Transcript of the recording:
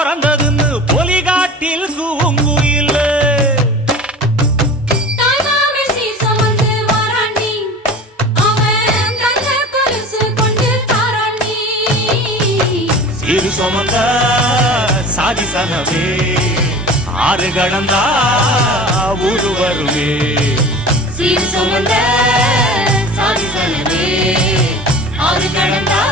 பிறந்ததுன்னு பொலிகாட்டில் கூங்குயில் சீரு சுமந்த சாதி சனவே ஆறு கடந்தா ஊரு வருவே சீரு சுமந்த சாதி சனவே ஆறு கடந்தா